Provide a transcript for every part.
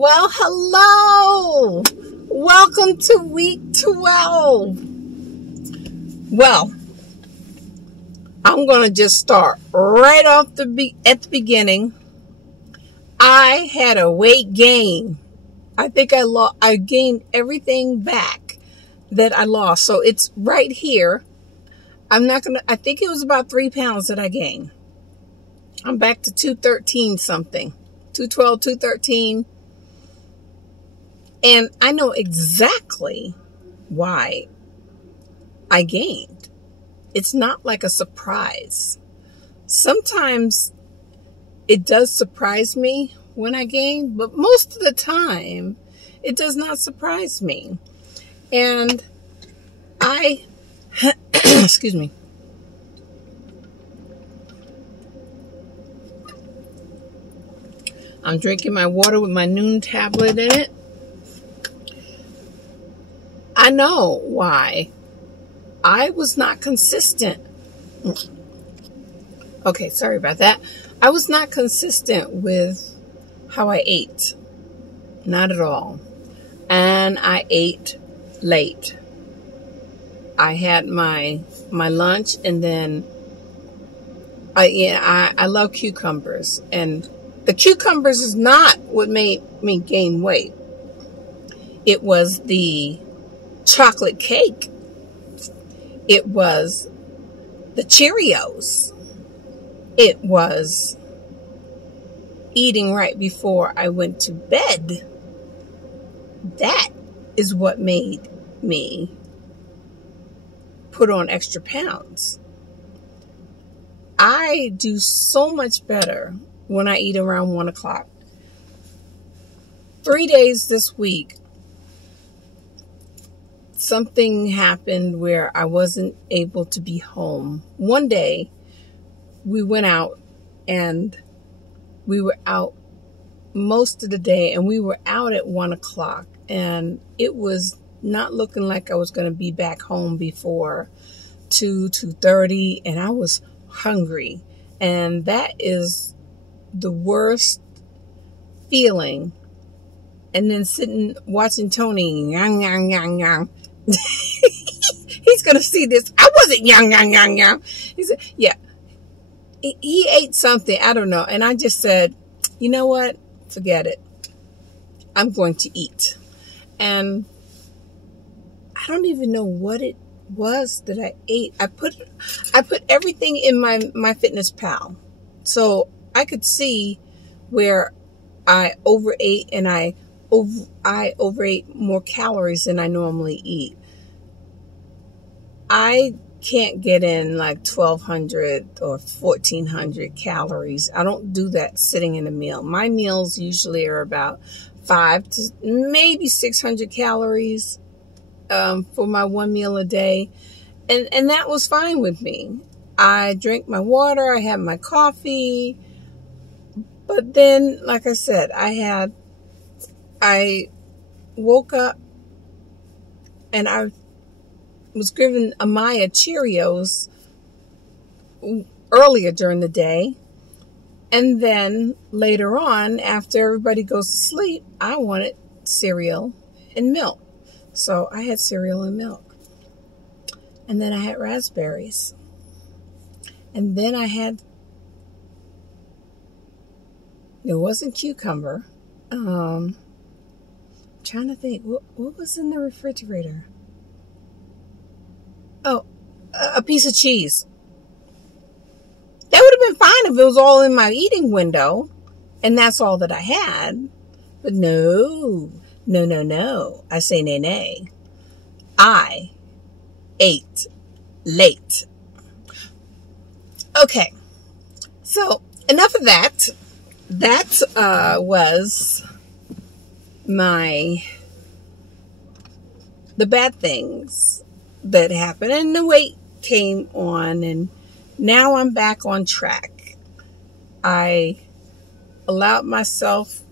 Well, hello. Welcome to week 12. Well, I'm going to just start right off at the beginning. I had a weight gain. I think I gained everything back that I lost. So it's right here. I think it was about 3 pounds that I gained. I'm back to 213 something. 212, 213. And I know exactly why I gained. It's not like a surprise. Sometimes it does surprise me when I gain, but most of the time it does not surprise me. And excuse me. I'm drinking my water with my noon tablet in it. I know why. I was not consistent. Okay, sorry about that. I was not consistent with how I ate. Not at all. And I ate late. I had my lunch, and then I love cucumbers, and the cucumbers is not what made me gain weight. It was the chocolate cake. It was the Cheerios. It was eating right before I went to bed. That is what made me put on extra pounds. I do so much better when I eat around 1 o'clock. 3 days this week, something happened where I wasn't able to be home. One day, we went out, and we were out most of the day, and we were out at 1 o'clock, and it was not looking like I was going to be back home before 2:30, and I was hungry, and that is the worst feeling. And then sitting watching Tony, yang, yang, yang, yang. He's gonna see this. I wasn't yang, yang, yang, yang. He said, yeah, he ate something, I don't know, and I just said, you know what, forget it, I'm going to eat. And I don't even know what it was that I ate. I put everything in my MyFitnessPal, so I could see where I overate, and I overate more calories than I normally eat. I can't get in like 1,200 or 1,400 calories. I don't do that sitting in a meal. My meals usually are about 500 to maybe 600 calories for my one meal a day. And that was fine with me. I drank my water. I had my coffee. But then, like I said, I woke up and I was given Amaya Cheerios earlier during the day. And then later on, after everybody goes to sleep, I wanted cereal and milk. So I had cereal and milk. And then I had raspberries. And then it wasn't cucumber. Trying to think, what was in the refrigerator? Oh, a piece of cheese. That would have been fine if it was all in my eating window, and that's all that I had. But no. I say nay. I ate late. Okay, so enough of that. That was the bad things that happened, and the weight came on, and now I'm back on track. I allowed myself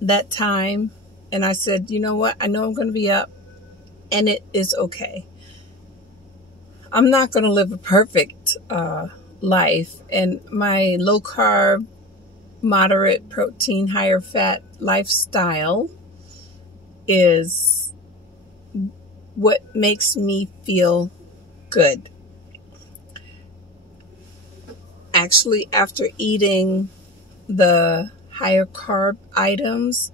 that time, and I said, you know what, I know I'm going to be up, and it is okay. I'm not going to live a perfect life, and my low carb moderate protein, higher fat lifestyle is what makes me feel good. Actually, after eating the higher carb items,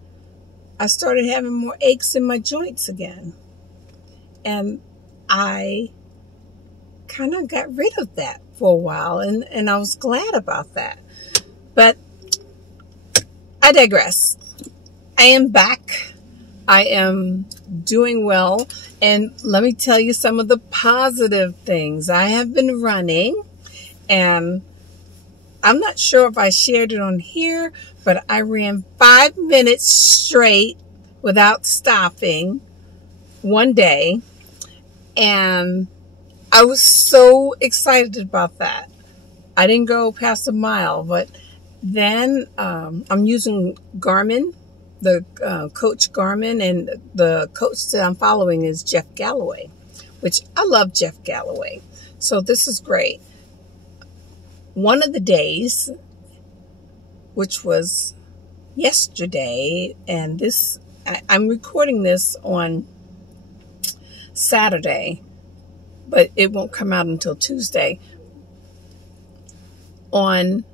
I started having more aches in my joints again. And I kind of got rid of that for a while, and I was glad about that. But I digress. I am back. I am doing well. And let me tell you some of the positive things. I have been running, and I'm not sure if I shared it on here, but I ran 5 minutes straight without stopping one day. And I was so excited about that. I didn't go past a mile, but then I'm using Garmin, the coach Garmin, and the coach that I'm following is Jeff Galloway, which I love Jeff Galloway. So this is great. One of the days, which was yesterday, and I'm recording this on Saturday, but it won't come out until Tuesday. On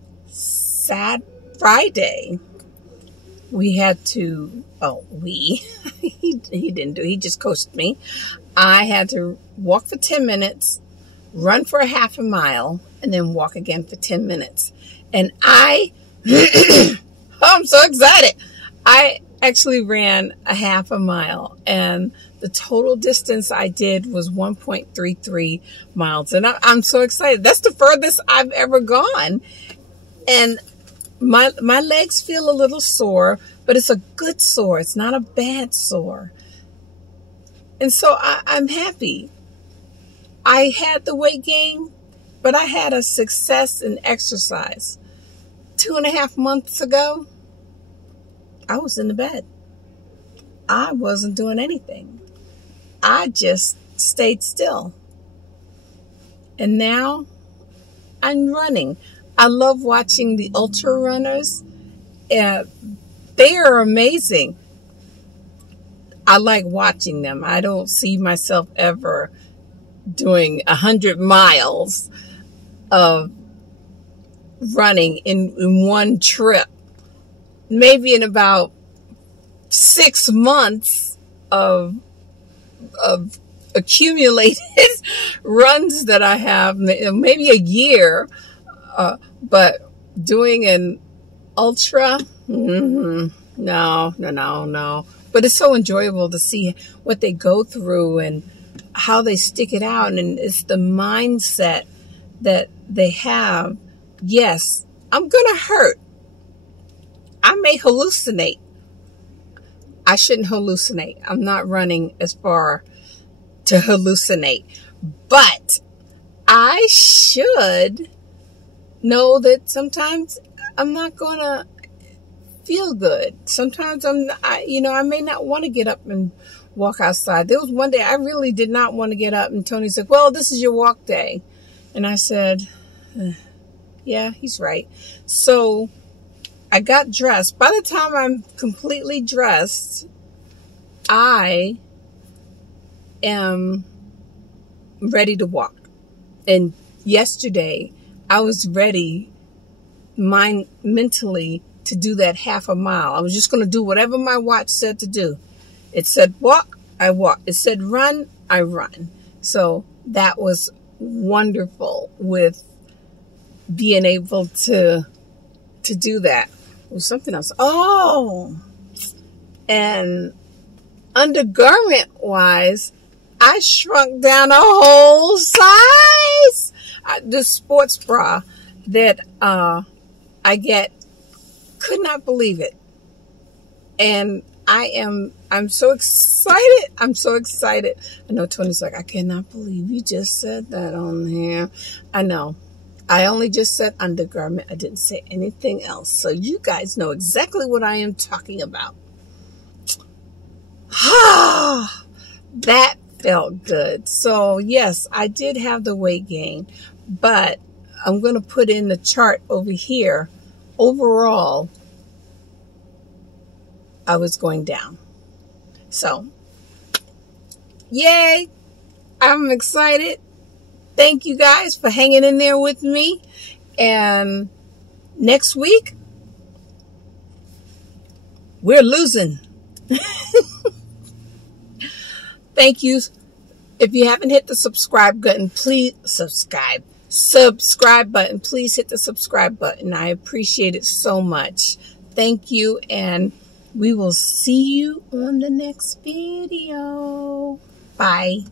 Friday, we had to, he didn't do, he just coached me. I had to walk for 10 minutes, run for a half a mile, and then walk again for 10 minutes. And I'm so excited. I actually ran a half a mile, and the total distance I did was 1.33 miles. And I'm so excited. That's the furthest I've ever gone. And my legs feel a little sore, but it's a good sore. It's not a bad sore. And so I'm happy. I had the weight gain, but I had a success in exercise. 2.5 months ago, I was in the bed. I wasn't doing anything. I just stayed still. And now I'm running. I love watching the ultra runners. They are amazing. I like watching them. I don't see myself ever doing 100 miles of running in one trip. Maybe in about 6 months of accumulated runs that I have, maybe a year, but doing an ultra, no. But it's so enjoyable to see what they go through and how they stick it out, and it's the mindset that they have. Yes, I'm gonna hurt. I may hallucinate. I shouldn't hallucinate. I'm not running as far to hallucinate, but I should know that sometimes I'm not gonna feel good. Sometimes I may not want to get up and walk outside. There was one day I really did not want to get up, and Tony said, well, this is your walk day. And I said, yeah, he's right. So I got dressed. By the time I'm completely dressed, I am ready to walk. And yesterday, I was ready mentally to do that half a mile. I was just going to do whatever my watch said to do. It said walk, I walk. It said run, I run. So that was wonderful with being able to do that. It was something else. Oh, and undergarment wise, I shrunk down a whole size. The sports bra that I get, could not believe it. And I'm so excited. I'm so excited. I know Tony's like, I cannot believe you just said that on here. I know. I only just said undergarment. I didn't say anything else. So you guys know exactly what I am talking about. That felt good. So yes, I did have the weight gain, but I'm going to put in the chart over here overall, I was going down. So, yay! I'm excited. Thank you guys for hanging in there with me. And next week, we're losing. Thank you. If you haven't hit the subscribe button, please subscribe button. Please hit the subscribe button. I appreciate it so much. Thank you, and we will see you on the next video. Bye.